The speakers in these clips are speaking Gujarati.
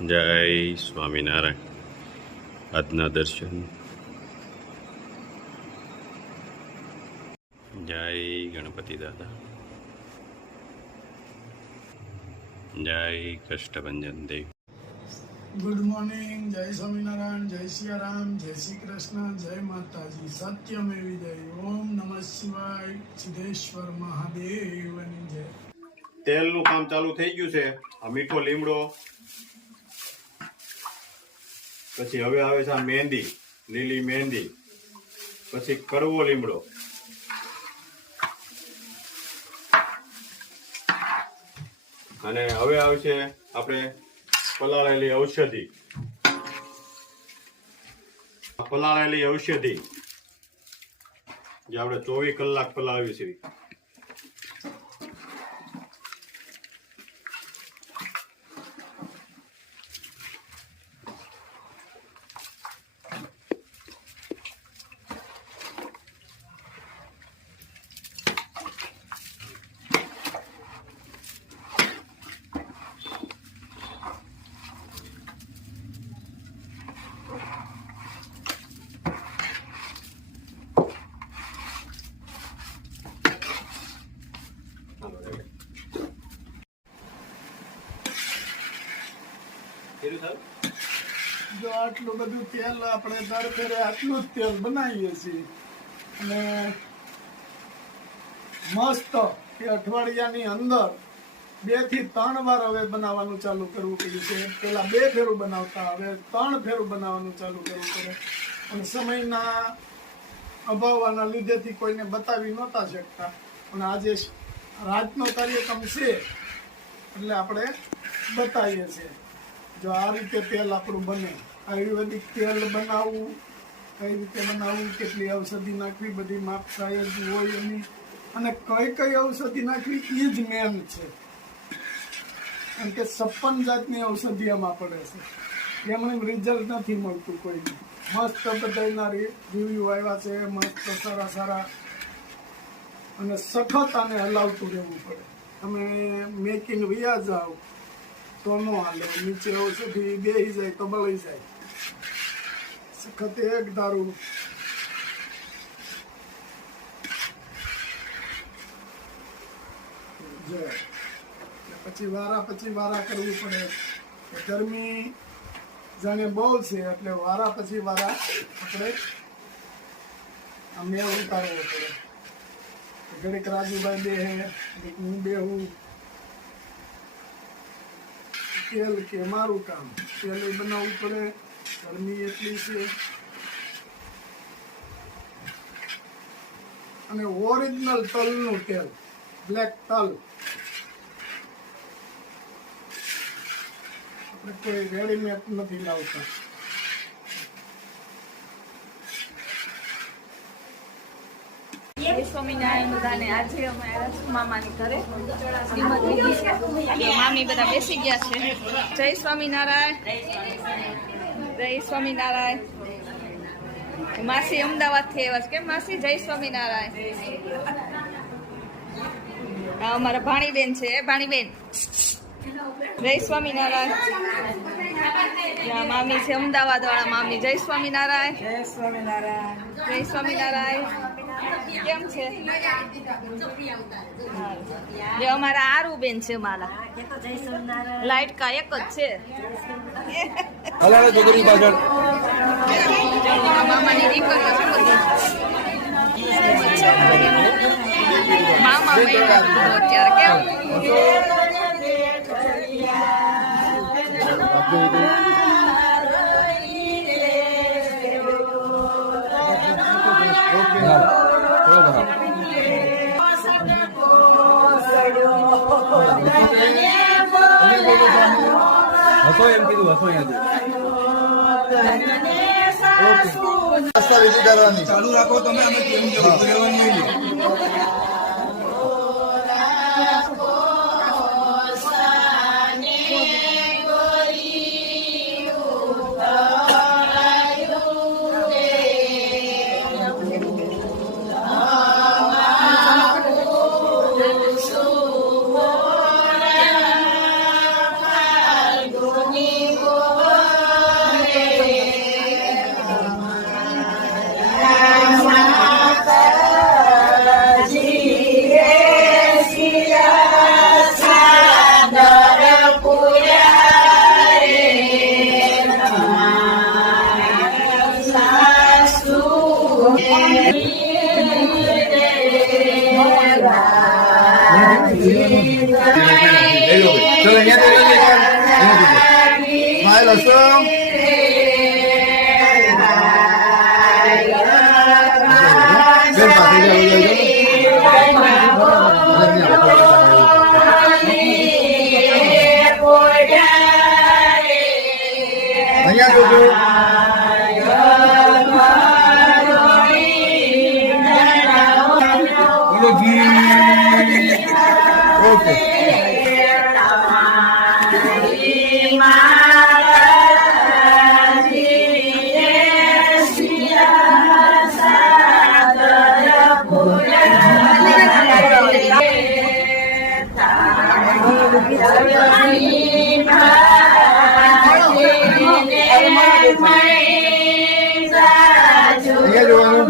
જય સ્વામિનારાયણ. આજના દર્શન. જય ગણપતિ દાદા. જય કષ્ટભંજન દેવ. Good morning. જય સ્વામિનારાયણ, જય સિયારામ, જય શ્રી કૃષ્ણ, જય માતાજી. સત્યમેવી જય. ઓમ નમઃ શિવાય. સિદ્ધેશ્વર મહાદેવની જય. તેલનું કામ ચાલુ થઈ ગયું છે. આ મીઠો લીમડો, પછી હવે આવે છે આ મહેંદી, લીલી મહેંદી, પછી કડવો લીમડો, અને હવે આવશે આપણે પલાળેલી ઔષધિ. પલાળેલી ઔષધિ જે આપણે 24 કલાક પલાળવી છે. જો આટલું બધું તેલ આપણે દર ફેરે આટલું જ તેલ બનાવીએ છીએ, અને મસ્ત એ અઠવાડિયાની અંદર 2 થી 3 વાર હવે બનાવવાનું ચાલુ કરવું પડ્યું છે. પેલા 2 ફેરું બનાવતા, હવે 3 ફેરું બનાવવાનું ચાલુ કરવું પડે. અને સમયના અભાવના લીધેથી કોઈને બતાવી નહોતા શકતા, પણ આજે રાતનો કાર્યક્રમ છે એટલે આપણે બતાવીએ છીએ. જો આ રીતે તેલ આપણું બને, આયુર્વેદિક તેલ બનાવવું, કઈ રીતે બનાવવું, કેટલી ઔષધિ નાખવી, બધી માપ સાયજ હોય એની, અને કઈ ઔષધિ નાખવી એ જ મેન છે. કારણ કે 56 જાતની ઔષધિ આમાં પડે છે. એમને રિઝલ્ટ નથી મળતું કોઈને. મસ્ત બધાના રિવ્યુ આવ્યા છે, મસ્ત સારા, અને સખત આને હલાવતું રહેવું પડે. તમે મેકીને વયા જાઓ તો ન હાલે, નીચે ઔષધિ બેસી જાય તો બળી જાય. સખત એક ધારું પછી વારા કરવું પડે. ગરમી જાણે બહુ છે એટલે વારા પછી વારા આપણે આ મેળ ઉતારવો પડે. ઘડીક રાજુભાઈ બેહે, ઘડીક હું બેહું. તેલ કે મારું કામ, તેલ બનાવવું પડે. ગરમી એટલી છે, અને ઓરિજિનલ તલનું તેલ, બ્લેક તલ. આપણે કોઈ રેડીમેડ નથી લાવતા. જય સ્વામિનારાયણ બધાને. આજે અમે આવ્યા છું મામાની ઘરે. શ્રીમદ વિધિ છે, મામી બધા બેસી ગયા છે. જય સ્વામિનારાયણ, જય સ્વામિનારાયણ. માસી અમદાવાદ થી આવ્યા છે. કેમ માસી? જય સ્વામિનારાયણ. અમારા ભાણીબેન છે. ભાણીબેન જય સ્વામિનારાયણ. મામી છે અમદાવાદ વાળા મામી. જય સ્વામિનારાયણ. જય સ્વામિનારાયણ. જય સ્વામિનારાયણ. કેમ છે? જે અમારા આરુબેન છે, મારા લાઈટ કા એક જ છે. મામાની દીકરીઓ છે બધી. મામા અત્યારે કેમ હસો એમ કીધું, હસો એમ ચાલુ રાખો તમે. અમે કેમ કહેવાનું નહીં. Ni કુસુમ બેન પાસે અહીંયા જોજો ઓકે અહીંયા જોવાનું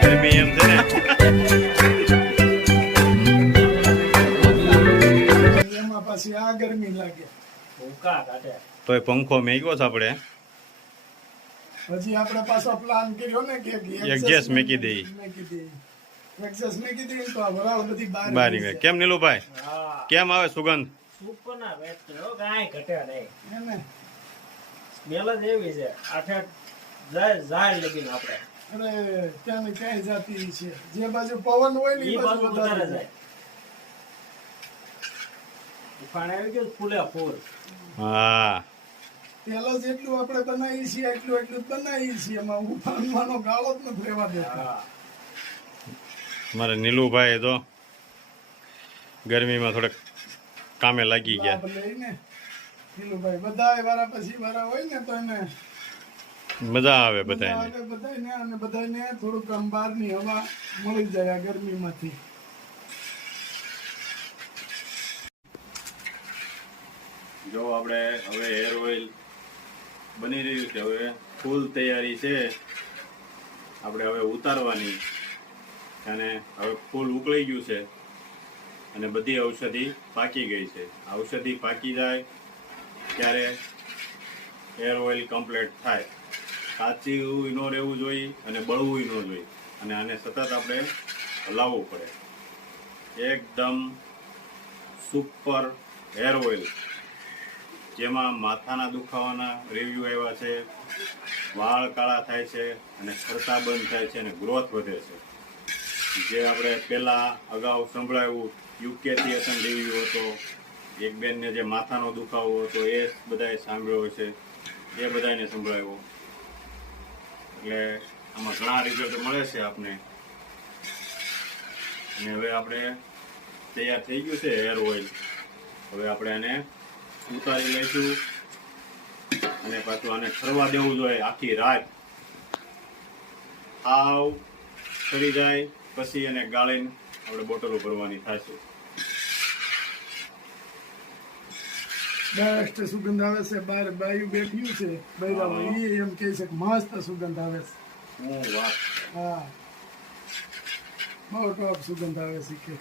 ગરમી એમ છે ને એમાં પાછી આ ગરમી લાગે. તોય પંખો મેગ્યો છે આપણે હજી આપણે પાછો પ્લાન કર્યો ને કે એક ગેસ મેકી દઈ એક્સેસ મેકી દઈએ તો આ વરાળ બધી બહાર બારી નીકળી જાય. કેમ નીલુભાઈ કેમ આવે સુગંધ એને સ્મેલ જ એવી છે આઠે જાય લગીને આપણે અરે ત્યાં ને ક્યાંય જાતી છે જે બાજુ પવન હોય ને ઈ એ બાજુ બાજુ વધારે વધારે જાય ઉફાણ આવી ગયું ફૂલે ફૂલ હા પેલા જેટલું આપણે બનાવીએ છીએ એટલું જ બનાવીએ છીએ એમાં ઉફાનમાંનો ગાળો જ નથી રહેવા દેતા. હા મારા નીલુભાઈ તો ગરમીમાં થોડાક કામે લાગી ગયા લાભ લઈને નીલુભાઈ બધાય વારા પછી વારા હોય ને તો એને મજા આવે બધાને બધાને અને બધાને થોડુંક આમ બહારની હવા મળી જાય આ ગરમીમાંથી. જો આપણે હવે હેર ઓઇલ બની રહ્યું છે હવે ફૂલ તૈયારી છે આપણે હવે ઉતારવાની અને હવે ફૂલ ઉકળી ગયું છે અને બધી ઔષધિ પાકી ગઈ છે ઔષધિ પાકી જાય ત્યારે હેર ઓઇલ કમ્પ્લીટ થાય કાચું ન રહેવું જોઈએ અને બળવું ન જોઈએ અને આને સતત આપણે હલાવવું પડે એકદમ સુપર હેર ઓઇલ જેમાં માથાના દુખાવાના રિવ્યુ આવ્યા છે વાળ કાળા થાય છે અને ખરતા બંધ થાય છે અને ગ્રોથ વધે છે જે આપણે પહેલાં અગાઉ સંભળાવ્યું યુકેથી અસન રિવ્યુ હતો એક બેનને જે માથાનો દુખાવો હતો એ બધાએ સાંભળ્યો છે એ બધાને સંભળાવ્યો એટલે આમાં ઘણા રિઝલ્ટ મળે છે આપને અને હવે આપણે તૈયાર થઈ ગયું છે હેર ઓઇલ હવે આપણે આને ઉતારી લઈશું અને પાછું આને ઠરવા દેવું જોઈએ આખી રાત આવ ઠરી જાય પછી એને ગાળીને આપણે બોટલો ભરવાની થશે બેસ્ટ સુગંધ આવે છે. બહાર બાયું બેઠ્યું છે બૈરામાં એ એમ કહે છે કે મસ્ત સુગંધ આવે છે. હું વાત હા બહુ ટોપ સુગંધ આવે છે કે